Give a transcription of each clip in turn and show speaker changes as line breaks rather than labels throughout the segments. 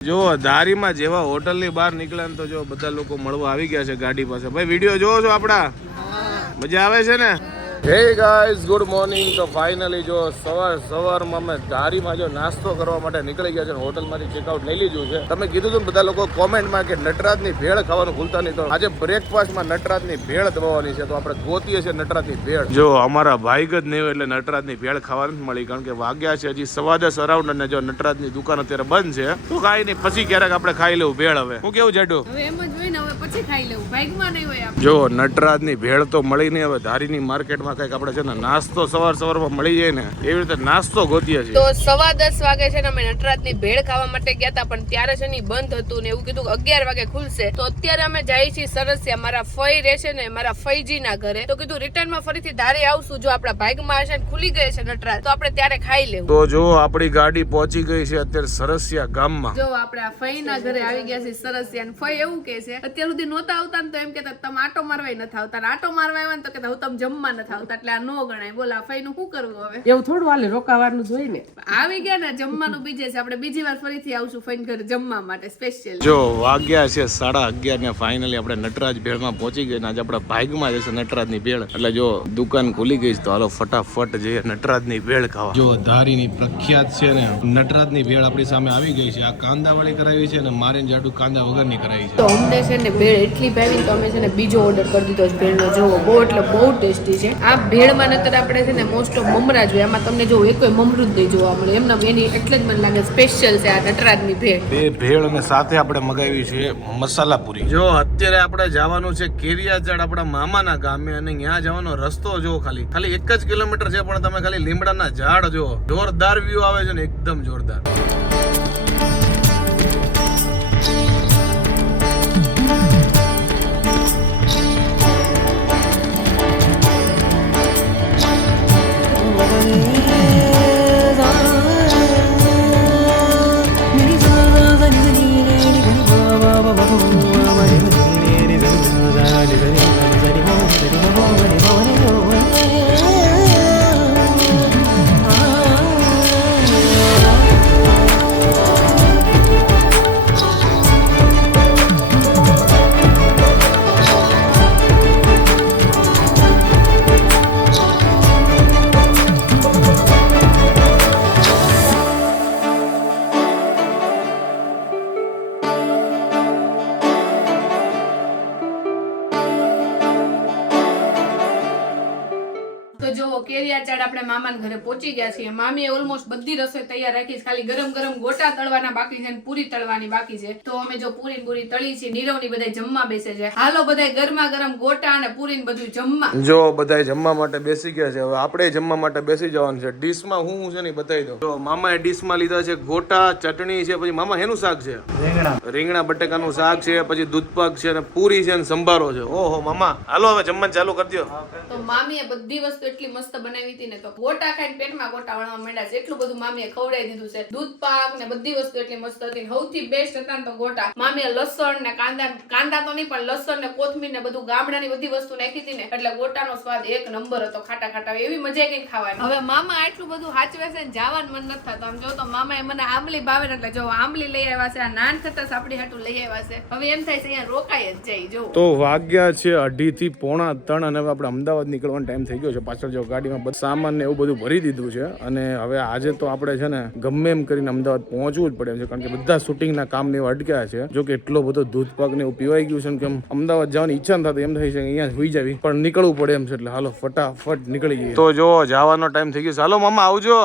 જો ધારીમાં જેવા હોટલની બહાર નીકળ્યા ને તો જો બધા લોકો મળવા આવી ગયા છે ગાડી પાસે. ભાઈ વીડિયો જોવો છો આપડા મજા આવે છે ને? Hey guys good morning. તો ફાઇનલી જો સવાર સવારમાં અમે ધારીમાં જો નાસ્તો કરવા માટે નીકળી ગયા છે અને હોટલમાંથી ચેકઆઉટ લઈ લીધું છે. તમે કીધું હતું બધા લોકો કોમેન્ટમાં કે નટરાજની ભેળ ખાવાનું ભૂલતા નહીં. તો આજે બ્રેકફાસ્ટમાં નટરાજની ભેળ દબાવવાની છે. તો આપણે ગોતીએ છીએ નટરાજની ભેળ. જો અમારા ભાઈગ જ નહીં હોય એટલે નટરાજની ભેળ ખાવાની નથી મળી. કારણ કે વાગ્યા છે હજી સવા દસ અરાઉન્ડ અને જો નટરાજની દુકાન અત્યારે બંધ છે. તો કાંઈ નહીં પછી ક્યારેક આપણે ખાઈ લેવું ભેળ હવે. હું કેવું જાડું
એમ જ હોય ને પછી ખાઈ લેવું. ભાગમાં નહીં હોય
જો નટરાજની ભેળ તો મળી નહીં. હવે ધારીની માર્કેટમાં કંઈક આપણે છે ને નાસ્તો સવાર સવારમાં મળી જાય ને એવી રીતે નાસ્તો ગોતીએ છીએ.
તો સવા દસ વાગે છે ને અમે નટરાજની ભેળ ખાવા માટે ગયા હતા પણ ત્યારે છે ને બંધ હતું ને એવું કીધું કે અગિયાર વાગે ખુલશે. તો અત્યારે અમે જઈએ છીએ સરસિયા. મારા ફઈ રહેશે ને મારા ફઈજી ના ઘરે. તો કીધું રિટર્નમાં ફરીથી ધારે આવશું જો આપણા ભાગમાં હશે ને ખુલી ગઈ છે નટરાજ. તો આપણે ત્યારે ખાઈ લેવું.
તો જો આપણી ગાડી પહોંચી ગઈ છે અત્યારે સરસિયા ગામમાં.
જો આપણે આ ફઈ ના ઘરે આવી ગયા છે સરસિયા ફઈ એવું કે છે અત્યાર સુધી નહોતા આવતા ને તો એમ કેતા તમે આટો મારવાય નથી આવતા. આટો મારવા આવ્યા ને તો કેતા હું તમે જમવા નથી આવતા. એટલે આ નો ગણાય. બોલ આ ફઈ નું શું કરવું હવે?
એવું થોડું હાલે રોકાવાનું જોઈ ને.
આવી ગયા ને જમવાનું બીજે છે. આપણે બીજી વાર ફરીથી આવશું ફઈન ઘરે જમવા માટે સ્પેશિયલ
જો વાગ્યા છે સાડા અગિયાર ને ફાઇનલી આપણે નટરાજ ભેળમાં પહોંચી ગઈ ને આજે આપણા ભાગમાં જશે નટરાજની ભેળ. એટલે જો દુકાન ખુલી ગઈ છે તો હાલો ફટાફટ જઈએ નટરાજની ભેળ ખાવા. જો ધારીની પ્રખ્યાત છે ને નટરાજની ભેળ આપણી સામે આવી ગઈ છે. આ કાંદા વાળી કરાવી છે અને મારે જાડું કાંદા વગરની કરાવી છે.
તો અમને છે ને ભેળ એટલી ભાવી તો અમે છે ને બીજો ઓર્ડર કરી દીધો છે ભેળનો. જોવો બહુ એટલે બહુ ટેસ્ટી છે. આ ભેળમાં નતર આપણે છે ને મોસ્ટ ઓફ મમરા જોઈએ. આમાં તમને જો એક મમરું જ નહીં જોવા મળે. એમને એની એટલે જ મને લાગે સ્પેશિયલ છે આ નટરાજની ભેળ.
બે ભેળ અને સાથે આપણે મગાવી છે મસાલા પૂરી. જો અત્યારે આપણે જવાનું છે કેરિયાચાડ આપણા મામાના ગામે અને ત્યાં જવાનો રસ્તો જો ખાલી. ખાલી એક જ કિલોમીટર છે પણ તમે ખાલી લીમડાના ઝાડ જો જોરદાર વ્યૂ આવે છે ને એકદમ જોરદાર.
તો જો કેરિયાચાડ આપણે મામાના ઘરે પહોંચી ગયા છીએ મામીએ ઓલમોસ્ટ બધી રસોઈ તૈયાર રાખી છે. ખાલી ગરમ ગરમ ગોટા તળવાના બાકી છે પૂરી તળવાની બાકી છે. તો અમે જો પૂરી પૂરી તળી છે નીરવની બધા જમવા બેસે છે. હાલો બધા ગરમા ગરમ ગોટા અને પૂરી બધું જમવા.
જો બધા જમવા માટે બેસી ગયા છે. હવે આપણે જમવા માટે બેસી જવાનું છે. ડીશમાં હું હું છે ને બતાવી દઉં. જો મામાએ ડીશમાં લીધા છે ગોટા ચટણી છે પછી મામા હેનું શાક છે? રીંગણા. બટેકાનું શાક છે પછી દૂધપાક છે અને પૂરી છે અને સંભારો છે. ઓહો મામા. હાલો હવે જમવાનું ચાલુ કરી દો
તો મામીએ બધી વસ્તુ એટલી મસ્ત બનાવી હતી ને તો ગોટા ખાઈને પેટમાં ગોટા વળવા માંડ્યા છે. એટલું બધું મામીએ ખવડાવી દીધું છે. દૂધ પાક ને બધી વસ્તુ એટલી મસ્ત હતી સૌથી બેસ્ટ હતા ને તો ગોટા. મામીએ લસણ ને કાંદા કાંદા તો નહીં, પણ લસણ ને કોથમીર ને બધું ગામડાની બધી વસ્તુ નાખી હતી ને, એટલે ગોટાનો સ્વાદ એક નંબર હતો, ખાટા ખાટા એવી મજા કઈ ખાવાની. હવે મામા આટલું બધું હાચવે છે ને જવાનું મન નથી થતું. આમ જો તો મામાએ મને આંબલી ભાવે એટલે જો આંબલી લઈ આવ્યા છે, આ નાન થતા સાપડી હાટું લઈ આવ્યા છે. હવે એમ થાય છે અહીંયા રોકાય જ જાય જો
તો વાગ્યા છે અઢી થી પોણા ત્રણ અને આપણે અમદાવાદ નીકળવાનો ટાઈમ થઈ ગયો છે. પાછળ જો ગાડીમાં બધું સામાન ને એવું બધું ભરી દીધું છે. અને હવે આજે તો આપણે છે ને ગમે એમ કરીને અમદાવાદ પહોંચવું જ પડે એમ છે કારણ કે બધા શૂટિંગના કામ ને એવા અટક્યા છે. જો કે એટલો બધો દૂધ પાક ને એવું પીવાઈ ગયું છે કેમ કે અમદાવાદ જવાની ઈચ્છા ન થતી એમ થાય છે અહીંયા સુઈ જાવી. પણ નીકળવું પડે એમ છે એટલે હાલો ફટાફટ નીકળી ગઈ તો જો જવાનો ટાઈમ થઈ ગયો હાલો મામા આવજો.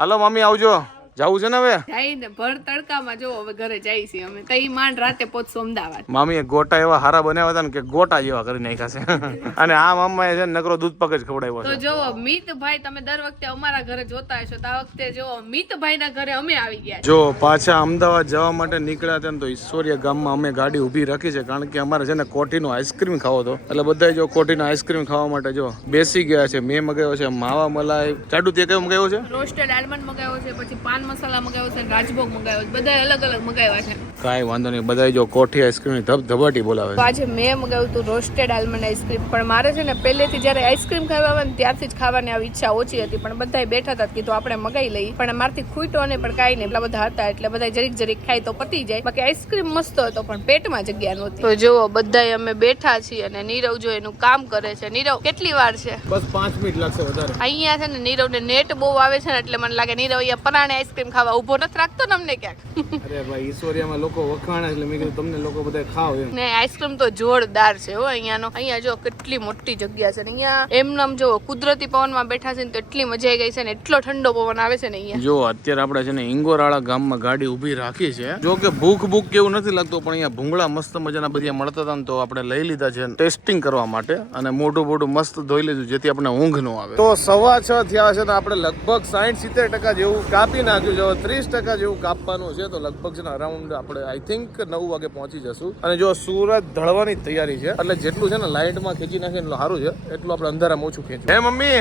હાલો મામી આવજો. જવું છે ને હવે?
જઈને ભર તડકામાં જો હવે ઘરે જાય છે અમે. તઈ માંડ રાતે પહોંચશું અમદાવાદ.
મામીએ ગોટા એવા હારા બનાવ્યા હતા ને કે ગોટા જેવા કરી નાખ્યા છે. અને આ મામાએ છે ને નકરો દૂધ પાક જ ખવડાવ્યો
તો જો મિતભાઈ તમે દર વખતે અમારા ઘરે જોતા હશો તો આ વખતે જો મિતભાઈ ના ઘરે અમે આવી ગયા
જો પાછા અમદાવાદ જવા માટે નીકળ્યા હતા ને તો ઈશ્વરીય ગામમાં અમે ગાડી ઊભી રાખી છે કારણ કે અમારે છે ને કોઠીનો આઈસ્ક્રીમ ખાવો હતો. એટલે બધા જો કોઠીનો આઈસ્ક્રીમ ખાવા માટે જો બેસી ગયા છે. મેં મગાવ્યો છે માવા મલાઈ. ચાડુ તે કયો મગાવ્યો છે?
રોસ્ટેડ આલમંડ મગાવ્યો છે પછી પાન મસાલા મગાવ્યો છે રાજભોગ મગાવ્યો છે. બધા અલગ અલગ મગાવ્યા છે.
કાંઈ વાંધો નહીં. બધા જો કોઠી આઈસ્ક્રીમ ધબ ધબાટી બોલાવે.
તો આજે મેં મંગાવ્યું હતું રોસ્ટેડ આલમંડ આઈસ્ક્રીમ પણ મારે છે ને પહેલેથી જ્યારે આઈસ્ક્રીમ ખાવા આવે ને ત્યારથી જ ખાવાની આવી ઈચ્છા ઓછી હતી. પણ બધા બેઠા હતા કીધું આપણે મગાઈ લઈએ. પણ મારથી ખૂટ્યો નહીં પણ કાંઈ નહીં. એટલા બધા હતા. એટલે બધા જરીક જરીક ખાય તો પતી જાય. બાકી આઈસ્ક્રીમ મસ્ત હતો પણ પેટમાં જગ્યા નહોતી. તો જુઓ બધાય અમે બેઠા છીએ અને નીરવ જો એનું કામ કરે છે. નીરવ કેટલી વાર છે?
બસ પાંચ મિનિટ લાગશે વધારે.
અહીંયા છે ને નીરવ ને નેટ બહુ આવે છે ને એટલે મને લાગે નીરવ અહીંયા પરાણે આઈસ્ક્રીમ ખાવા ઊભો નથી રાખતો ને અમને ક્યાંક.
અરે ભાઈ ઈશ્વરિયામાં લોકો વખાણ એટલે મેં કીધું તમને લોકો બધા ખાવ એમ.
ને આઈસ્ક્રીમ તો જોરદાર છે હો અહીંયાનો. અહીંયા જો કેટલી મોટી જગ્યા છે ને અહીંયા એમનેમ જો કુદરતી પવનમાં બેઠા છે ને તો એટલી મજા આવી ગઈ છે ને એટલો ઠંડો પવન આવે છે ને અહીંયા.
જો અત્યારે આપણે છે ને ઇંગોરાળા ગામમાં ગાડી ઊભી રાખી છે. જો કે ભૂખ ભૂખ કેવું નથી લાગતું પણ અહીંયા ભૂંગળા મસ્ત મજાના બધા મળતા હતા ને તો આપણે લઈ લીધા છે ટેસ્ટિંગ કરવા માટે અને મોટું મોટું મસ્ત ધોઈ લીધું જેથી આપણે ઊંઘ ન આવે. તો સવા છ થયા છે ને આપણે લગભગ સાઠ સિત્તેર ટકા જેવું કાપી નાખ્યું છે જો ત્રીસ ટકા જેવું કાપવાનું છે તો લગભગ છે ને અરાઉન્ડ આપણે આઈ થિંક નવ વાગે પહોંચી જશું. અને જો સુરત ઢળવાની તૈયારી છે એટલે જેટલું છે ને લાઇટમાં ખેંચી નાખે એટલું સારું છે એટલું આપણે અંધારામાં ઓછું ખેંચું હે મમ્મી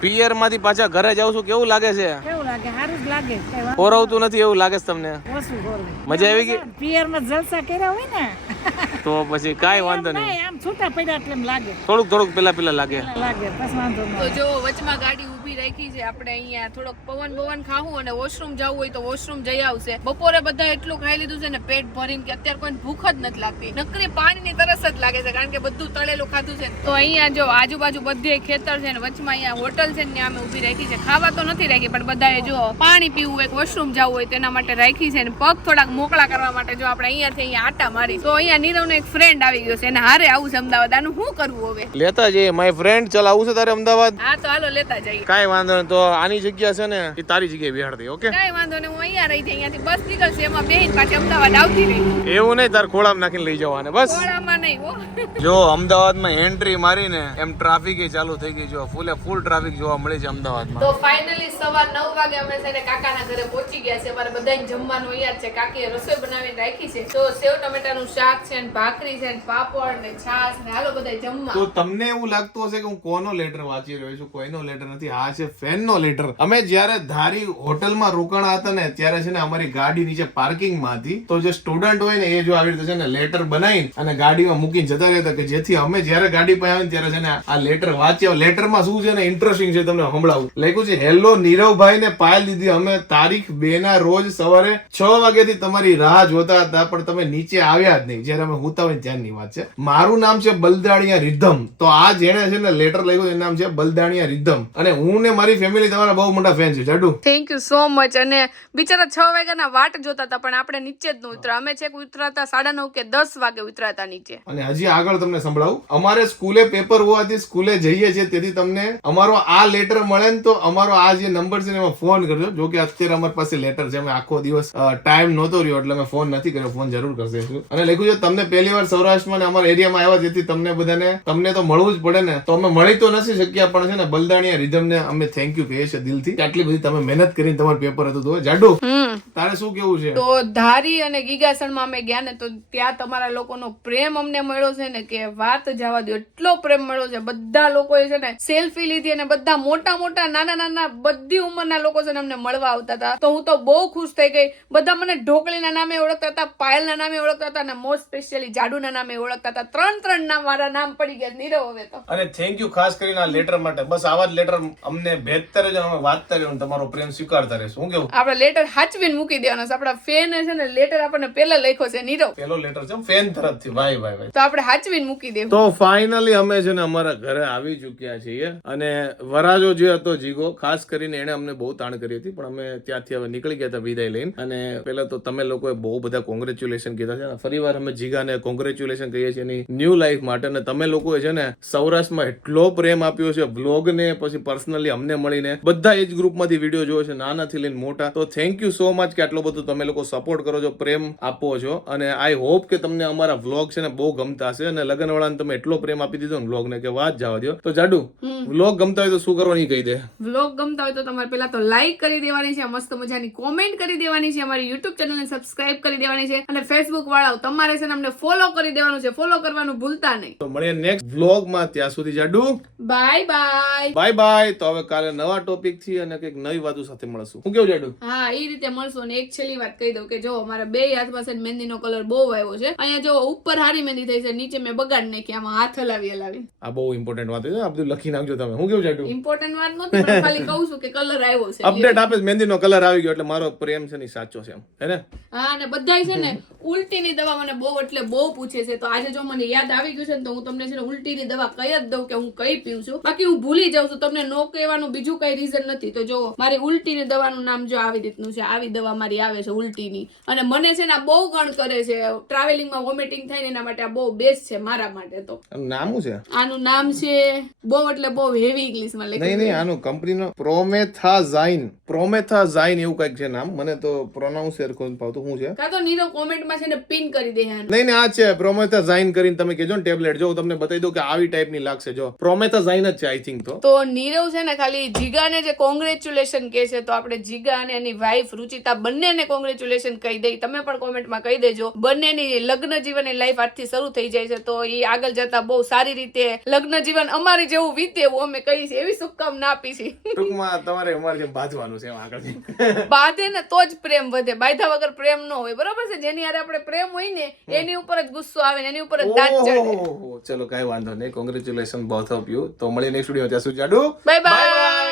પિયરમાંથી પાછા ઘરે જાઉં છું કેવું લાગે છે?
કેવું લાગે? સારું જ લાગે. કઈ
નથી એવું લાગે છે તમને? મજા આવી ગઈ?
પિયરમાં જલસા કર્યા હોય ને.
તો પછી કાંઈ વાંધો નહીં.
નહીં, આમ છૂટા પડ્યા એટલે લાગે.
થોડુંક થોડુંક પેલા પેલા લાગે
લાગે પછી વાંધો
તો જો વચમાં ગાડી ઊભી રાખી છે. આપણે અહીંયા થોડોક પવન પવન ખાવું અને વોશરૂમ જવું હોય તો વોશરૂમ જઈ આવશે. બપોરે બધા એટલું ખાઈ લીધું છે ને પેટ ભરીને કે અત્યારે કોઈ ભૂખ જ નથી લાગતી. નકરી પાણીની તરસ જ લાગે છે કારણ કે બધું તળેલું ખાધું છે તો અહીંયા જો આજુબાજુ બધે ખેતર છે ને વચમાં અહીંયા હોટલ છે ને ત્યાં અમે ઊભી રાખી છે. ખાવા તો નથી રાખી પણ બધાએ જો પાણી પીવું હોય વોશરૂમ જવું હોય તેના માટે રાખી છે ને. પગ થોડાક મોકળા કરવા માટે જો આપણે અહીંયાથી અહીંયા આટા મારી. તો અહીંયા નીરવનો એક ફ્રેન્ડ આવી ગયો છે. અને હારે આવું છે અમદાવાદ. આનું શું કરવું હવે?
લેતા જઈએ. માય ફ્રેન્ડ ચલ આવું છે તારે અમદાવાદ?
હા તો હાલો લેતા જઈએ.
કાંઈ વાંધો નહીં. તો આની જગ્યા છે ને એ તારી જગ્યાએ બેહાડતી ઓકે?
કઈ વાંધો નહીં હું અહીંયા રહી જઈ અહીંયાથી બસ નીકળશે. એમાં બેહીન પાછી અમદાવાદ આવતી રહી.
એવું નહીં તાર ખોળામાં નાખીને લઈ જવાને બસ.
ખોળામાં નહીં હો.
જો અમદાવાદમાં એન્ટ્રી મારીને એમ ટ્રાફિક ચાલુ થઈ ગઈ જો ફૂલે ફૂલ ટ્રાફિક જોવા મળે છે અમદાવાદમાં.
તો ફાઇનલી સવાર નવ વાગે અમે છે ને કાકાના ઘરે પહોંચી ગયા છે. અમારે બધાને જમવાનું અહીંયા છે. કાકીએ રસોઈ બનાવીને રાખી છે. તો સેવ ટમેટાનું શાક છે ને ભાખરી છે ને પાપડ ને છાશ ને હાલો બધા જમવા.
તો તમને એવું લાગતું હશે કે હું કોનો લેટર વાંચી રહ્યો છું? કોઈનો લેટર નથી. આ છે ફેનનો લીટર. અમે જ્યારે ધારી હોટલમાં રોકાણા હતા ને, ત્યારે છે ને અમારી ગાડી નીચે પાર્કિંગમાં હતી. તો જે સ્ટુડન્ટ હોય ને, એ જો આવી રીતે છે ને લેટર બનાવીને અને ગાડીમાં મૂકીને જતા રહેતા કે જેથી અમે જ્યારે ગાડી પાસે આવે ત્યારે છે ને આ લેટર વાંચ્યા. લેટરમાં શું છે ને ઇન્ટરેસ્ટિંગ છે તમને સંભળાવું. લખ્યું છે હેલો નીરવભાઈ ને પાયલ દીધી. અમે તારીખ બે ના રોજ સવારે છ વાગ્યાથી તમારી રાહ જોતા હતા, પણ તમે નીચે આવ્યા જ નહીં. જ્યારે અમે હુતા હોય ત્યારની વાત છે. મારું નામ છે બલદાણિયા રિધમ. તો આ જેણે છે ને લેટર લખ્યું, એનું નામ છે બલદાણિયા રિધમ. અને હું ને મારી ફેમિલી તમારા બહુ મોટા ફેન છે. જાડુ?
થેન્ક યુ સો મચ અને બિચારા છ વાગ્યાના વાટ જોતા હતા પણ આપણે નીચે જ ન ઉતરા અમે છેક ઉતરાતા સાડા નવ કે દસ વાગે ઉતરાતા નીચે.
અને હજી આગળ તમને સંભળાવું. અમારે સ્કૂલે પેપર હોવાથી સ્કૂલે જઈએ છીએ તેથી તમને અમારો આ લેટર મળે ને તો અમારો આ જે નંબર છે એમાં ફોન કરજો. જો કે અત્યારે અમારી પાસે લેટર છે અમે આખો દિવસ ટાઈમ નહોતો રહ્યો એટલે અમે ફોન નથી કર્યો. ફોન જરૂર કરશે અને લખ્યું છે તમને પહેલી વાર સૌરાષ્ટ્રમાં અમારા એરિયામાં આવ્યા જેથી તમને બધાને તમને તો મળવું જ પડે ને. તો અમે મળી તો નથી શક્યા પણ છે ને બલદાણીયા રિધમને અમે થેન્ક યુ કહીએ છીએ દિલથી. આટલી બધી તમે મહેનત કરીને તમારું પેપર હતું તો. જાડુ તારે શું કેવું છે?
તો ધારી અને ગીગાસણમાં અમે ગયા ને તો ત્યાં તમારા લોકોનો પ્રેમ અમને મળ્યો છે ને કે વાત જવા દો એટલો પ્રેમ મળ્યો છે. બધા લોકોએ છે ને સેલ્ફી લીધી અને બધા મોટા મોટા નાના નાના બધી ઉંમરના લોકો છે ને અમને મળવા આવતા હતા. તો હું તો બહુ ખુશ થઈ ગઈ. બધા મને ઢોકળીના નામે ઓળખતા હતા પાયલના નામે ઓળખતા હતા અને મોસ્ટ સ્પેશિયલી જાડુના નામે ઓળખતા હતા. ત્રણ ત્રણ નામ મારા નામ પડી ગયા નીરવ હવે તો.
અને થેન્ક યુ ખાસ કરીને આ લેટર માટે. બસ આવા જ લેટર અમને ભેજતા જ અમે વાંચતા રહેજો તમારો પ્રેમ સ્વીકારતા રહેશું. શું કેવું?
આપણે લેટર હાચવીને મૂકી દેવાનો છે. આપણા ફેન છે ને લેટર આપણને પેલા લખ્યો છે નીરવ.
પેલો લેટર છે ફેન તરફથી. ભાઈ ભાઈ ભાઈ
તો આપણે હાચવીને મૂકી દેવું.
તો ફાઇનલી અમે છે ને અમારા ઘરે આવી ચૂક્યા છીએ અને વરાજો જે હતો જીગો ખાસ કરીને એને અમને બહુ તાણ કરી હતી પણ અમે ત્યાંથી હવે નીકળી ગયા હતા વિદાય લઈને. અને પેલા તો તમે લોકોએ બહુ બધા કોંગ્રેચ્યુલેશન કીધા છે. ને ફરીવાર અમે જીગાને કોંગ્રેચ્યુલેશન કહીએ છીએ એની ન્યૂ લાઈફ માટે. અને તમે લોકોએ છે ને સૌરાષ્ટ્રમાં એટલો પ્રેમ આપ્યો છે બ્લોગ ને પછી પર્સનલી અમને મળીને બધા એજ ગ્રુપમાંથી વીડિયો જોવે છે નાનાથી લઈને મોટા. તો થેન્ક યુ સો મચ કે આટલો બધો તમે લોકો સપોર્ટ કરો છો પ્રેમ આપો છો. અને આઈ હોપ કે તમને અમારા વ્લોગ છે ને બહુ ગમતા હશે. અને લગ્નવાળાને તમે એટલો પ્રેમ આપી દીધો ને વ્લોગને કે વાત જવા દો તો જાડુ વ્લોગ ગમતા હોય તો શું કરવાની કહી દે?
વ્લોગ ગમતા હોય તો તમારે પહેલા તો લાઈક કરી દેવાની છે મસ્ત મજાની કોમેન્ટ કરી દેવાની છે અમારી યુટ્યુબ ચેનલને સબસ્ક્રાઇબ કરી દેવાની છે. અને ફેસબુક વાળાઓ તમારે છે ને અમને ફોલો કરી દેવાનું છે. ફોલો કરવાનું ભૂલતા નહીં.
તો મળીએ નેક્સ્ટ વ્લોગમાં ત્યાં સુધી જાડુ.
બાય બાય
બાય બાય તો હવે કાલે નવા ટોપિકથી અને કંઈક નવી વાતો સાથે મળશું. હું કેવું જાડું?
હા એ રીતે મળશો અને એક છેલ્લી વાત કહી દઉં કે જો મારા બે હાથ પાસે મહેંદી નો કલર બહુ આવ્યો છે. અહીંયા જો ઉપર હારી મહેંદી થઈ છે નીચે મેં બગાડ નાખી આમાં હાથ હલાવી હલાવી.
આ બહુ ઇમ્પોર્ટન્ટ વાત છે. આ બધું લખી નાખજો તમે. હું કેવું જાડું?
ઇમ્પોર્ટન્ટ વાત નથી પણ ખાલી કહું છું કે કલર આવ્યો છે.
અપડેટ આપે મહેંદી નો કલર આવી ગયો એટલે મારો પ્રેમ છે ને સાચો છે એમ. હે ને?
હા અને બધાય છે ને ઉલટીની દવા મને બહુ એટલે બહુ પૂછે છે. તો આજે જો મને યાદ આવી ગયું છે ને તો હું તમને છે ને ઉલટીની દવા કહી જ દઉં કે હું કઈ પીઉં છું. બાકી હું ભૂલી જાઉં છું તમને નો કહેવાનું બીજું કઈ રીઝન નથી. તો જો મારી ઉલટીની દવાનું નામ જો આવી રીતનું છે આવી દવા મારી આવે છે ઉલટીની. અને મને છે ને બહુ ગણ કરે છે ટ્રાવેલિંગમાં વોમિટિંગ થાય ને એના માટે આ બહુ બેસ્ટ છે મારા માટે તો.
નામ છે?
આનું નામ છે બહુ એટલે બહુ હેવી ઇંગ્લિશમાં
નહીં
લખ્યું
નહીં આનું કંપનીનો પ્રોમેથાઝાઇન પ્રોમેથાઝાઇન એવું કંઈક છે નામ. મને તો પ્રોનાઉન્સ નથી ભાવતું શું છે.
કાં તો નીરવ કોમેન્ટમાં છે ને પિન કરી દે
નહીં નહીં આ છે પ્રોમેથાઝાઇન કરીને તમે કહેજો ને ટેબ્લેટ જો હું તમને બતાવી દઉં કે આવી ટાઈપની લાગશે. જો પ્રોમેથાઝાઇન જ છે આઈ થિંક તો.
તો નીરવ છે ને ખાલી જીગાને જે કોંગ્રેચ્યુલેશન કહે છે તો આપણે જીગા અને એની વાઈફ રુચિતા બંનેને કોંગ્રેચ્યુલેશન કહી દઈ. તમે પણ કોમેન્ટમાં કહી દેજો. બંનેની લગ્ન જીવનની લાઈફ આજથી શરૂ થઈ જાય છે તો એ આગળ જતા બહુ સારી રીતે લગ્ન જીવન અમારી જેવું વીતે એવું અમે છીએ એવી શુભકામના આપી છે
ટૂંકમાં તમારે અમારે જેમ બાંધવાનું છે આગળ
બાંધે ને તો જ પ્રેમ વધે. બાંધા વગર પ્રેમ ન હોય. બરાબર છે? જેની હારે આપણે પ્રેમ હોય ને એની ઉપર જ ગુસ્સો આવે ને એની ઉપર જ દાંત ચડે.
ચલો કઈ વાંધો નહીં. કોંગ્રેચ્યુલેશન બોથ ઓફ યુ તો મળીએ નેક્સ્ટ વીડિયો ત્યાં સુધી જાડુ
બાય બાય Bye.